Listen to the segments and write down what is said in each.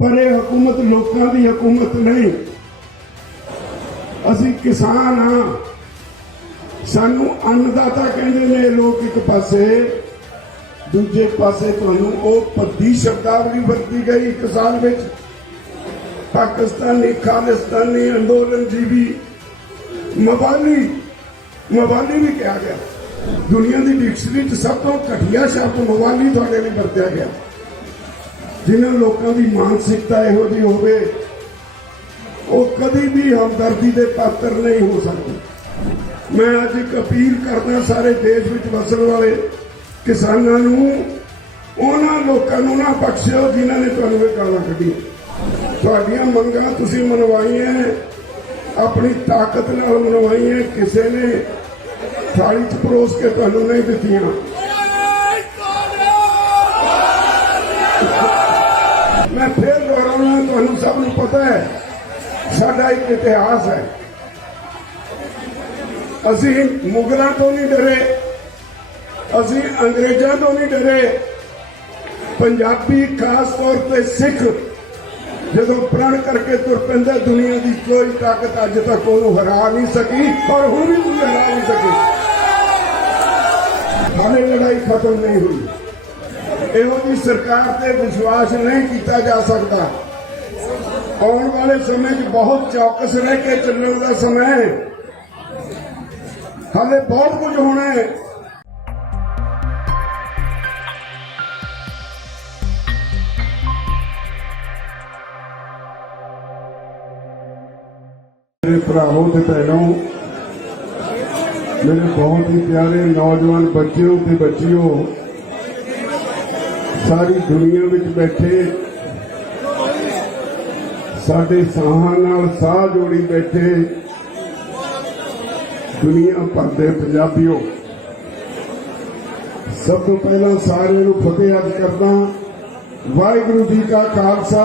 पर यह हुकूमत लोगों की हुकूमत नहीं। असी किसान हाँ, सानू अन्नदाता कहते ने लोग एक पासे, दूजे पासे तुहानू वो भद्दी शब्दावली वरती गई एक साल में। पाकिस्तानी खालिस्तानी अंदोलनजीवी मवाली भी कहा गया। दुनिया की डिक्शनरी सब तो घटिया शब्द मवाली थोड़े लिए वरत्या गया। जिन्होंने लोगों की मानसिकता इहो जी होवे वो कभी भी हमदर्दी के पात्र नहीं हो सकती। मैं अज एक अपील करना सारे देश में वसन वाले किसानों उन्होंने लोगों को ना बख्शो जिन्होंने तुहानू ये गालां कढियां। तुहाडियां मंगां तुसीं मनवाईआं, अपनी ताकत नाल मनवाईआं, किसी ने थाली च परोस के तुहानू नहीं दित्तियां। मैं फिर दोहराउणा, तुहानू सबनू पता है साडा एक इतिहास है। असी मुगलों तो नहीं डरे, असी अंग्रेजों तो नहीं डरे। पंजाबी खास तौर पर सिख जो प्रण करके तुर पैंदा, दुनिया की कोई ताकत अज तक उन्होंने हरा नहीं सकी और हुण भी कोई हरा नहीं सकी। हाले लड़ाई खत्म नहीं हुई। इहो जी सरकार से विश्वास नहीं किया जा सकता। आने वाले समय में बहुत चौकस रह के चलने का समय है। हाले बहुत कुछ होना है। मेरे भरावों ते भैनों, मेरे बहुत ही प्यारे नौजवान बच्चों ते बच्चियों, सारी दुनिया में बैठे, साडे साहां नाल साह जोड़ी बैठे दुनिया भर के पंजाबियों, सब तो पहला सारे नूं फतेह अर्ज करदा। वाहिगुरू जी का खालसा,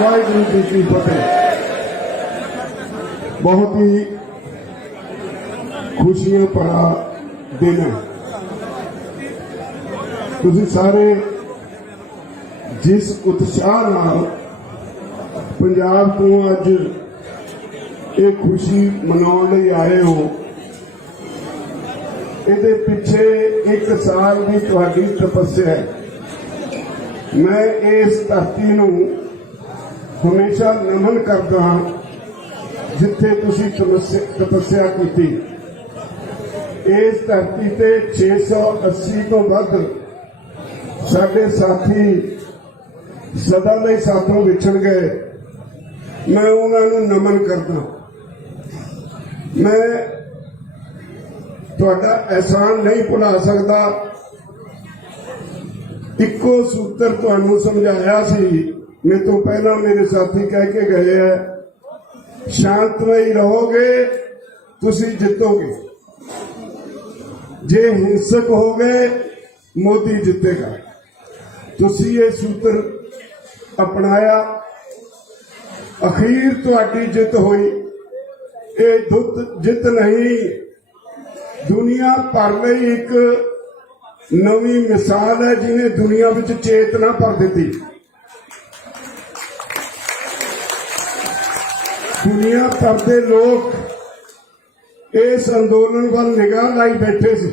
वाहिगुरू जी की फतेह। बहुत ही खुशियां भरा दिन है। तुसीं सारे जिस उत्साह नाल पंजाब तो अज एक खुशी मनाउण लई आए हो, इहदे पिछे एक साल की तुहाडी तपस्या है। मैं इस धरती नूं हमेशा नमन करदा जिथे तुसी तपस्या की। इस धरती ते 680 तो वध साडे साथी सदा लई साथों विछड़ गए। मैं उन्होंने नमन करदा। मैं तुहाडा एहसान नहीं भुला सकता। इक्को सूत्र तुहानू समझाया सी, मेरे तो पहला मेरे साथी कह के गए है, शांतमई रहोगे तुसी जितोगे, जे हिंसक हो गए मोदी जितेगा। तुसी ये सूत्र अपनाया, अखीर तुहाडी जित हुई। ये जित नहीं, दुनिया भर में एक नवी मिसाल है जिन्हें दुनिया में चेतना भर दी। दुनिया भर के लोग इस अंदोलन वाल निगाह लाई बैठे से।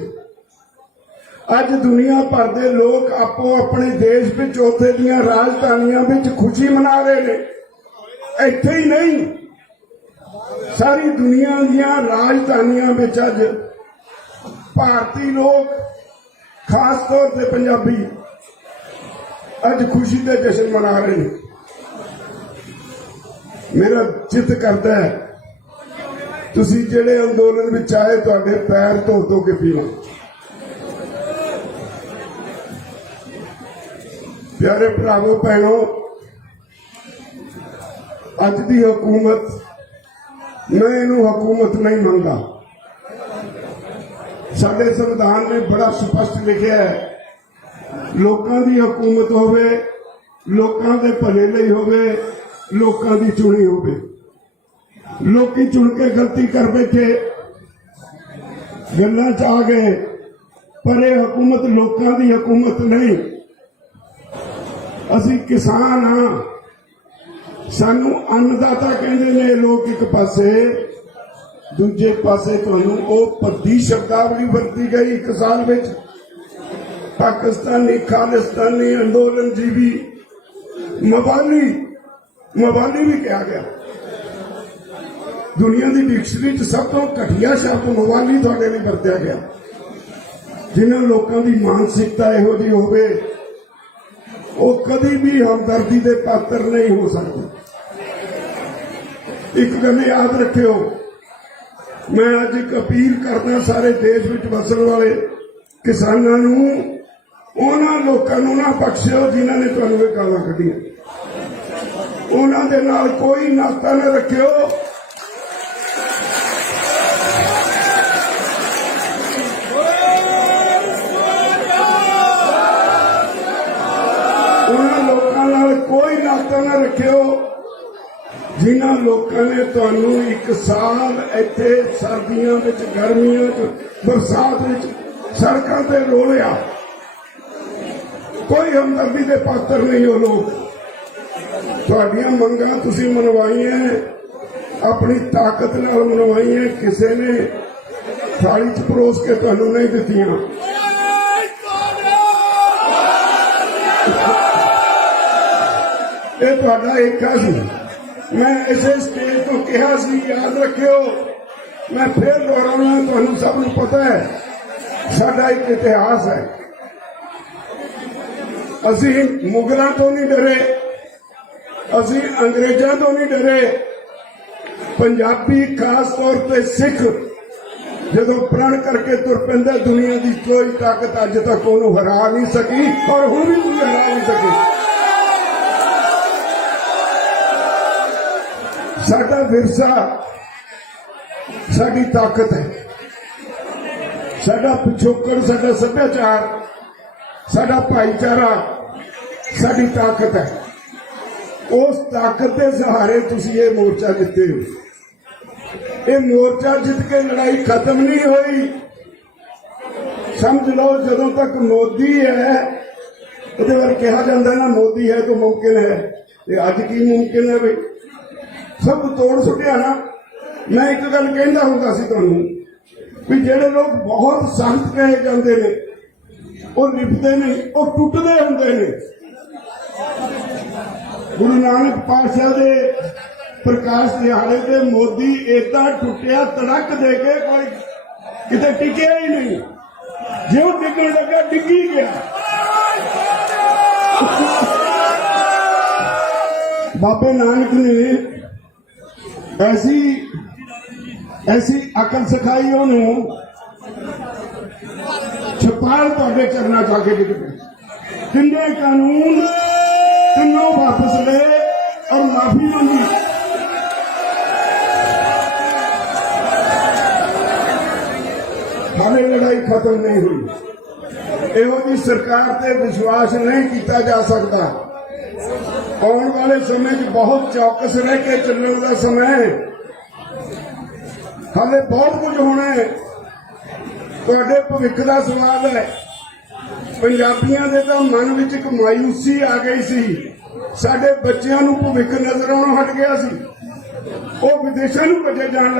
अज दुनिया भर के लोग आपो अपने देश में चौथे दियां राजधानियां में खुशी मना रहे हैं। इत्थे ही नहीं, सारी दुनिया दियां राजधानियां में अज भारतीय लोग, खास तौर पर पंजाबी, अज खुशी के जश्न मना रहे हैं। मेरा चित करता है तुसी जेड़े अंदोलन में आए, तुहाडे पैर धो धो के पीवां। प्यारे भरावो भैनों, अज की हुकूमत, मैं इनू हुकूमत नहीं मानता। साडे संविधान ने बड़ा स्पष्ट लिखा है, लोकां दी हुकूमत होवे, लोकां दे भले लई होवे, लोकां दी चुनी होवे। लोकी चुन के गलती कर बैठे, गल्लां च आ गए, पर यह हुकूमत लोकां दी हुकूमत नहीं। असी किसान हाँ, सानू अन्नदाता कहते ने लोग एक पासे, दूजे पासे तुहानू वो भद्दी शब्दावली वरती गई एक साल विच। पाकिस्तानी खालिस्तानी अंदोलन जीवी मवाली भी कहा गया। दुनिया की डिक्शनरी सब तो घटिया शब्द मवाली थोड़े लिए वरत्या गया। जिन्होंने लोगों की मानसिकता इहो जी होवे वो कभी भी हमदर्दी के पात्र नहीं हो सकते। एक गल याद रखियो, मैं अज एक अपील करना सारे देश में वसन वाले किसानों नूं, उन्हां लोकां नूं ना बख्शियो जिन्हां ने तुहानूं ये गालां कढीआं। उन्हां दे नाल कोई नाता न रखियो। उन्हां लोकां नाल कोई नाता न रखियो जिन्हां लोकां ने तुहानूं एक साल इत्थे सर्दियां विच, गर्मियां च, बरसात विच सड़कां ते रोलिया। कोई हमदर्दी के पात्र नहीं हो लोग। तुहाडियां मंगां तुसीं मनवाईआं, अपनी ताकत नाल मनवाईआं, किसी ने थाली च परोस के तुहानूं नहीं दित्तियां। ये तुहाडा एका सी। मैं इसे स्टेज तो कहा सी, याद रखियो। मैं फिर दोहराउणा, तुहानूं सब नूं पता है साडा एक इतिहास है। असीं मुगलों तो नहीं डरे, असीं अंग्रेजों तो नहीं डरे। पंजाबी खास तौर पर सिख जदों प्रण करके तुर पैंदा, दुनिया की कोई ताकत अज तक उन्होंने हरा नहीं सकी और हुण भी कोई हरा नहीं सकी। साडा विरसा साडी ताकत है, साडा पिछोकड़, साडा सभ्याचार, साडा भाईचारा साडी ताकत है। उस ताकत के सहारे तुसीं ये मोर्चा जिते हो। ये मोर्चा जित के लड़ाई खत्म नहीं हुई। समझ लो जदों तक मोदी है, ਉਹਦੇ ਬਾਰੇ ਕਿਹਾ ਜਾਂਦਾ ना मोदी है तो मुमकिन है। ये अज की मुमकिन है भाई, सब तोड़ सुटिया ना। मैं एक गल कहता हुंदा सी तुहानूं भी जेड़े लोग बहुत सख्त कहे जाते ने वो लिपते नहीं, वो टुटदे हुंदे ने। गुरु नानक पातशाह दे प्रकाश दिहाड़े ते मोदी इदा टुटिया तड़क दे के कोई किते टिकिया ही नहीं। जो डिगन लगा डिगी गया। बाबे नानक ने ऐसी अकल सिखाई उन्होंने, छपाल तुहाडे चरना च आके डिग पे। किन्ने कानून तीनों वापस ले और माफी मांगी। हाले लड़ाई खत्म नहीं हुई। इहो जी सरकार ते विश्वास नहीं किया जा सकता। आने वाले समय च बहुत चौकस रह के चलने का समय है। हाले बहुत कुछ होना है। तुहाडे भविख का सवाल है। पंजाबियों के तो मन में एक मायूसी आ गई सी। साडे बच्चों नूं भविख नजर आउणों हट गया सी। वो विदेशों नूं भजे जाण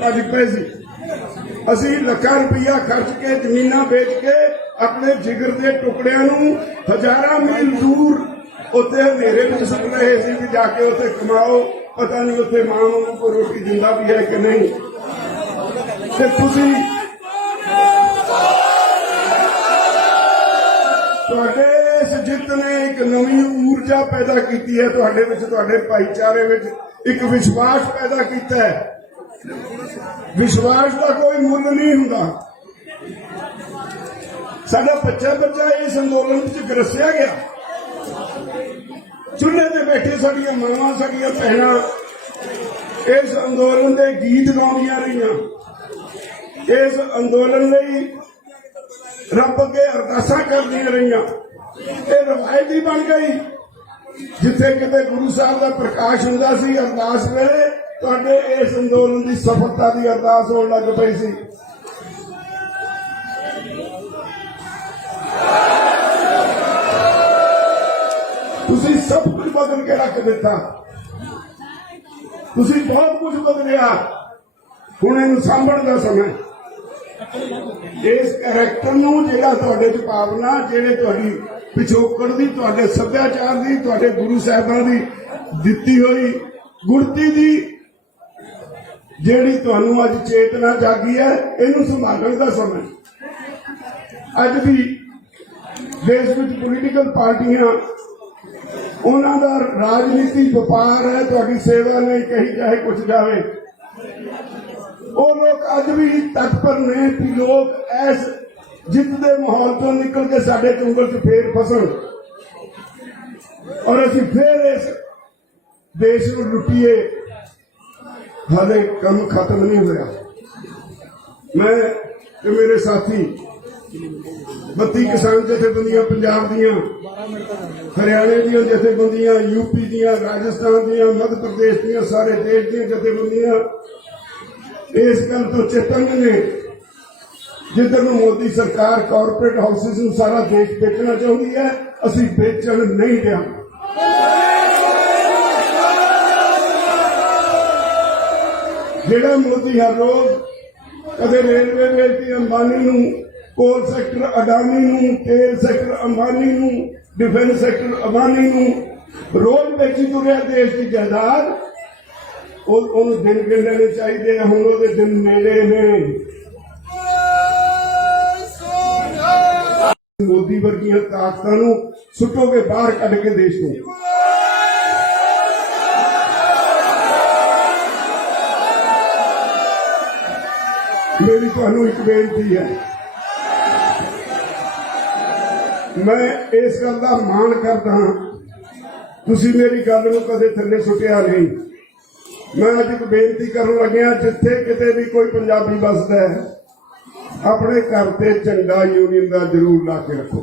भज पे सी। असीं लाखां रुपया खर्च के जमीनां बेच के अपने जिगर के टुकड़ियां नूं हजारां मील दूर उत्ते हनेरे में सुट रहे सी कि जाके उत्ते कमाओ। पता नहीं उत्ते मां नूं कोई रोटी दिंदा भी है कि नहीं। ते तुसीं तुहाडे इस जित ने एक नवी ऊर्जा पैदा की है। तुहाडे विच, तुहाडे भाईचारे विच एक विश्वास पैदा किया है। विश्वास का कोई मुल नहीं हुंदा। साडा बच्चा इस अंदोलन च ग्रसिया गया। चूल्हे ते बैठे साडियां मावां, साडियां भैणां इस अंदोलन के गीत गाउंदियां रहियां। इस अंदोलन लई रब अगे अरदासां करदियां रहियां। ये रवायत ही बन गई। जिथे किते गुरु साहब का प्रकाश हुंदा सी, अरदास वेले तुहाडे इस अंदोलन की सफलता की अरदास होण लग पई सी। तुसीं सब कुछ बदल के रख दिता। ਤੁਸੀਂ ਬਹੁਤ ਕੁਝ ਬਦਲਿਆ, ਹੁਣ ਇਹਨੂੰ ਸਾਂਭਣ ਦਾ ਸਮਾਂ। ਇਸ ਕੈਰੈਕਟਰ ਨੂੰ ਜਿਹੜਾ ਤੁਹਾਡੇ ਚ ਭਾਵਨਾ, ਜਿਹੜੇ ਤੁਹਾਡੀ ਪਿਛੋਕੜ ਦੀ, ਤੁਹਾਡੇ ਸੱਭਿਆਚਾਰ ਦੀ, ਤੁਹਾਡੇ ਗੁਰੂ ਸਾਹਿਬਾਂ ਦੀ ਦਿੱਤੀ ਹੋਈ ਗੁਰਤੀ ਦੀ ਜਿਹੜੀ ਤੁਹਾਨੂੰ ਅੱਜ ਚੇਤਨਾ ਜਾਗੀ ਹੈ, ਇਹਨੂੰ ਸੰਭਾਲਣ ਦਾ ਸਮਾਂ। ਅੱਜ ਵੀ ਦੇਸ਼ ਵਿੱਚ ਪੋਲੀਟੀਕਲ ਪਾਰਟੀਆਂ, ਉਹਨਾਂ ਦਾ ਰਾਜਨੀਤੀ ਵਪਾਰ ਹੈ, ਤੁਹਾਡੀ ਸੇਵਾ ਨਹੀਂ ਕਹੀ ਚਾਹੇ ਕੁਛ ਜਾਵੇ। ਉਹ ਲੋਕ ਅੱਜ ਵੀ ਤਤਪਰ ਨੇ ਕਿ ਲੋਕ ਇਸ ਜਿੱਤ ਦੇ ਮਾਹੌਲ ਤੋਂ ਨਿਕਲ ਕੇ ਸਾਡੇ ਚੁੰਗਲ 'ਚ ਫੇਰ ਫਸਣ ਔਰ ਅਸੀਂ ਫੇਰ ਇਸ ਦੇਸ਼ ਨੂੰ ਲੁੱਟੀਏ। ਹਾਲੇ ਕੰਮ ਖਤਮ ਨਹੀਂ ਹੋਇਆ। ਮੈਂ ਤੇ ਮੇਰੇ ਸਾਥੀ 32 ਕਿਸਾਨ ਜਥੇਬੰਦੀਆਂ ਪੰਜਾਬ ਦੀਆਂ, ਹਰਿਆਣੇ ਦੀਆਂ ਜਥੇਬੰਦੀਆਂ, यूपी ਦੀਆਂ, ਰਾਜਸਥਾਨ ਦੀਆਂ, ਮੱਧ ਪ੍ਰਦੇਸ਼ ਦੀਆਂ, ਸਾਰੇ ਦੇਸ਼ ਦੀਆਂ ਜਥੇਬੰਦੀਆਂ ਇਸ ਗੱਲ ਤੋਂ ਚੇਤੰਨ ਨੇ, ਜਿੱਧਰ ਨੂੰ ਮੋਦੀ ਸਰਕਾਰ ਕਾਰਪੋਰੇਟ ਹਾਊਸਿਸ ਨੂੰ ਸਾਰਾ ਦੇਸ਼ ਵੇਚਣਾ ਚਾਹੁੰਦੀ ਹੈ, ਅਸੀਂ ਵੇਚਣ ਨਹੀਂ ਦਿਆਂਗੇ। ਜਿਹੜਾ ਮੋਦੀ ਹਰ ਰੋਜ਼ ਕਦੇ ਰੇਲਵੇ ਵੇਚਦੀ ਅੰਬਾਨੀ ਨੂੰ, ਕੋਲ ਸੈਕਟਰ ਅਡਾਨੀ ਨੂੰ, ਤੇਲ ਸੈਕਟਰ ਅੰਬਾਨੀ ਨੂੰ, डिफेंस सैक्टर अबानी ਨੂੰ रोज बेची तुरिया देश की जायदाद, ਉਹਨੂੰ दिन गिनने चाहिए। ਹੁਣ ਉਹਦੇ दिन नेड़े ने। मोदी वर्गियां ताकतां ਨੂੰ ਸੁੱਟੋਗੇ ਬਾਹਰ ਕੱਢ ਕੇ ਦੇਸ਼ ਨੂੰ। मेरी ਤੁਹਾਨੂੰ ਇੱਕ ਬੇਨਤੀ ਹੈ, मैं इस गल का मान करता हाँ, तुसी मेरी गल नूं कदे थल्ले सुटिया नहीं। मैं अज एक बेनती करन लग्या, जिथे किते भी कोई पंजाबी बसदा है, अपने घर ते झंडा यूनियन का जरूर ला के रखो।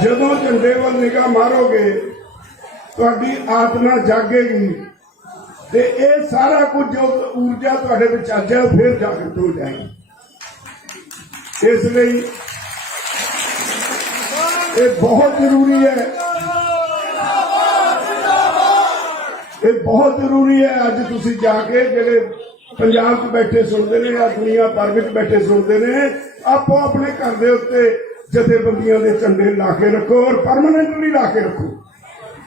जदों झंडे वाल निगाह मारोगे, तुहाडी आत्मा जागेगी ते ये सारा कुछ जो ऊर्जा तुहाडे विच अज है फिर जागृत हो जाएगी। इसलिए ये बहुत जरूरी है, ये बहुत जरूरी है। अज तुसीं जाके जिहड़े पंजाब च बैठे सुनते ने या दुनिया भर में बैठे सुनते ने, आपो अपने घर के उत्ते जथेबंदियां दे झंडे ला के रखो और परमानेंटली ला के रखो।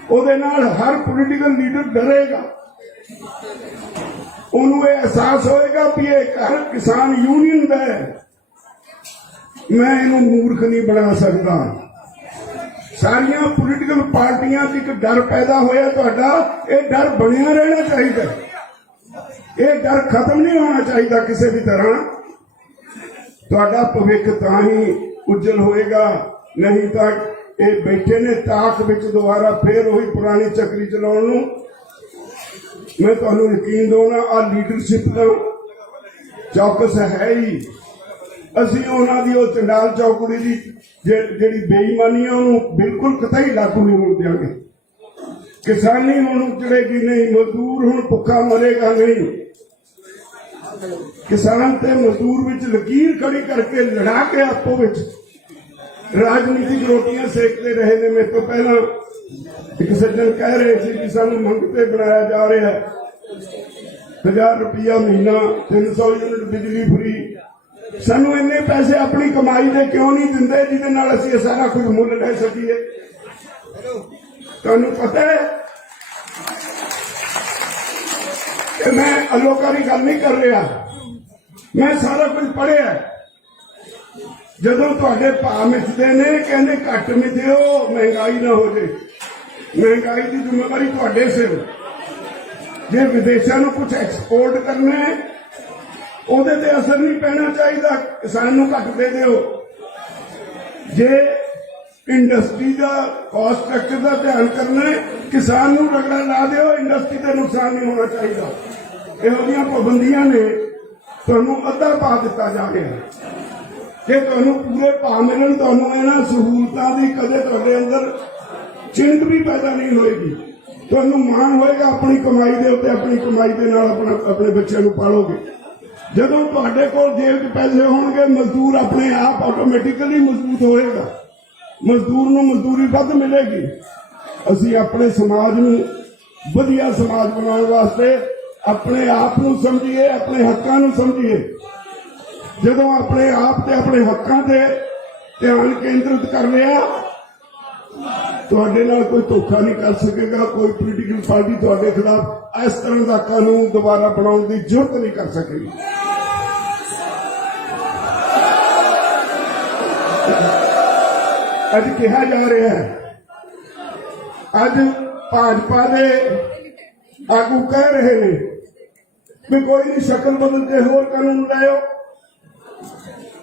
उहदे नाल हर पोलीटिकल लीडर डरेगा, ਉਹਨੂੰ ਇਹ ਅਹਿਸਾਸ ਹੋਏਗਾ ਵੀ ਇਹ ਘਰ ਕਿਸਾਨ ਯੂਨੀਅਨ ਦਾ ਹੈ, ਮੈਂ ਇਹਨੂੰ ਮੂਰਖ ਨਹੀਂ ਬਣਾ ਸਕਦਾ। ਸਾਰੀਆਂ ਪੋਲੀਟੀਕਲ ਪਾਰਟੀਆਂ 'ਚ ਇੱਕ ਡਰ ਪੈਦਾ ਹੋਇਆ ਤੁਹਾਡਾ, ਇਹ ਡਰ ਬਣਿਆ ਰਹਿਣਾ ਚਾਹੀਦਾ, ਇਹ ਡਰ ਖਤਮ ਨਹੀਂ ਹੋਣਾ ਚਾਹੀਦਾ ਕਿਸੇ ਵੀ ਤਰ੍ਹਾਂ। ਤੁਹਾਡਾ ਭਵਿੱਖ ਤਾਂ ਹੀ ਉਜਲ ਹੋਏਗਾ, ਨਹੀਂ ਤਾਂ ਇਹ ਬੈਠੇ ਨੇ ਤਾਕ ਵਿੱਚ ਦੁਬਾਰਾ ਫੇਰ ਉਹੀ ਪੁਰਾਣੀ ਚੱਕਰੀ ਚਲਾਉਣ ਨੂੰ। मैं तुहानू यकीन दौना, आ लीडरशिप का चौकस है ही। असी उन्हां दी ओह चंडाल चौकड़ी दी जिहड़ी बेईमानी है उन्होंने बिल्कुल कतई लागू नहीं होण देंगे। किसानी हुण उजड़ेगी नहीं, मजदूर हुण भुखा मरेगा नहीं। किसान ते मजदूर विच लकीर खड़ी करके लड़ा के आपो विच राजनीतिक रोटियां सेकते रहे ने। मेरे तो पहला एक सज्जन कह रहे थे कि सानू मंगते बनाया जा रहा है, 1000 रुपया महीना, 300 यूनिट बिजली फ्री। सानू इन्ने पैसे अपनी कमाई दे क्यों नहीं दिंदे जिहदे नाल असीं सारा कुछ मुल लै सकीए। तुहानू पता है कि मैं अलोकारी गल नहीं कर रहा, मैं सारा कुछ पढ़िया। जदों तुहाडे भाव मिथदे ने, कहंदे घट मिथियो महंगाई ना हो जाए। महंगाई की जिम्मेवारी तुहाडे सिर। जे विदेशों में कुछ एक्सपोर्ट करना है, ਉਹਦੇ ਤੇ असर नहीं पैना चाहिए, किसान नूं घट दे दिओ। जे इंडस्ट्री का कॉस्ट स्ट्रक्चर का ध्यान करना है, किसान नूं रगड़ा ला दिओ, इंडस्ट्री का नुकसान नहीं होना चाहिए। इहो जिहियां पाबंदियां ने तुहानूं अद्धा भाव दिता जा रहा है। जे तुहानूं पूरे भाव मिलन, तुहानूं इन्हां सहूलतां दी कदे तुहाडे अंदर चिंत भी पैदा नहीं होएगी। तुहानूं माण होएगा अपनी कमाई दे उत्ते, अपनी कमाई दे नाल अपने बच्चों नूं पालोगे। जदों तुहाडे कोल जेब च पैसे होणगे, मजदूर अपने आप ऑटोमैटिकली मजबूत होएगा। ਮਜ਼ਦੂਰ ਨੂੰ ਮਜ਼ਦੂਰੀ ਵੱਧ ਮਿਲੇਗੀ। ਅਸੀਂ ਆਪਣੇ ਸਮਾਜ ਨੂੰ ਵਧੀਆ ਸਮਾਜ ਬਣਾਉਣ ਵਾਸਤੇ ਆਪਣੇ ਆਪ ਨੂੰ ਸਮਝੀਏ, ਆਪਣੇ ਹੱਕਾਂ ਨੂੰ ਸਮਝੀਏ। ਜਦੋਂ ਆਪਣੇ ਆਪ ਤੇ ਆਪਣੇ ਹੱਕਾਂ ਤੇ ਧਿਆਨ ਕੇਂਦਰਿਤ ਕਰ ਲਿਆ, ਤੁਹਾਡੇ ਨਾਲ ਕੋਈ ਧੋਖਾ ਨਹੀਂ ਕਰ ਸਕੇਗਾ। ਕੋਈ ਪੋਲੀਟੀਕਲ ਪਾਰਟੀ ਤੁਹਾਡੇ ਖਿਲਾਫ ਇਸ ਤਰ੍ਹਾਂ ਦਾ ਕਾਨੂੰਨ ਦੁਬਾਰਾ ਬਣਾਉਣ ਦੀ ਜ਼ਰੂਰਤ ਨਹੀਂ ਕਰ ਸਕੇਗੀ। ਅੱਜ ਕਿਹਾ ਜਾ ਰਿਹਾ ਹੈ, ਅੱਜ ਭਾਜਪਾ ਦੇ ਆਗੂ ਕਹਿ ਰਹੇ ਨੇ ਵੀ ਕੋਈ ਨਹੀਂ, ਸ਼ਕਲ ਬਦਲ ਕੇ ਹੋਰ ਕਾਨੂੰਨ ਲਾਇਓ।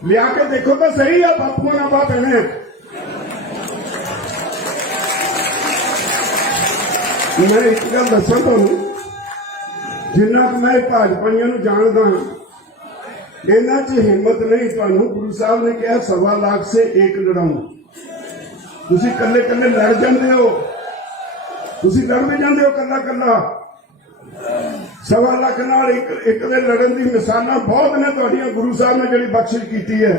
ਲਿਆ ਕੇ ਦੇਖੋ ਤਾਂ ਸਹੀ ਆ, ਬਾਪੂਆਂ ਨਾਲ ਬਾਪ ਨੇ। ਮੈਂ ਇੱਕ ਗੱਲ ਦੱਸਾਂ ਤੁਹਾਨੂੰ, ਜਿੰਨਾ ਕੁ ਮੈਂ ਭਾਜਪਾਈਆਂ ਨੂੰ ਜਾਣਦਾ ਹਾਂ, ਇਹਨਾਂ 'ਚ ਹਿੰਮਤ ਨਹੀਂ। ਤੁਹਾਨੂੰ ਗੁਰੂ ਸਾਹਿਬ ਨੇ ਕਿਹਾ 1.25 ਲੱਖ ਸੇ ਏਕ ਲੜਾਊਂ। ਤੁਸੀਂ ਕੱਲੇ ਕੱਲੇ ਲੜ ਜਾਂਦੇ ਹੋ, ਤੁਸੀਂ ਲੜ ਵੀ ਜਾਂਦੇ ਹੋ ਕੱਲਾ ਕੱਲਾ। 1.25 ਲੱਖ ਨਾਲ ਇੱਕ ਦੇ ਲੜਨ ਦੀ ਮਿਸਾਲਾਂ ਬਹੁਤ ਨੇ ਤੁਹਾਡੀਆਂ। ਗੁਰੂ ਸਾਹਿਬ ਨੇ ਜਿਹੜੀ ਬਖਸ਼ਿਸ਼ ਕੀਤੀ ਹੈ,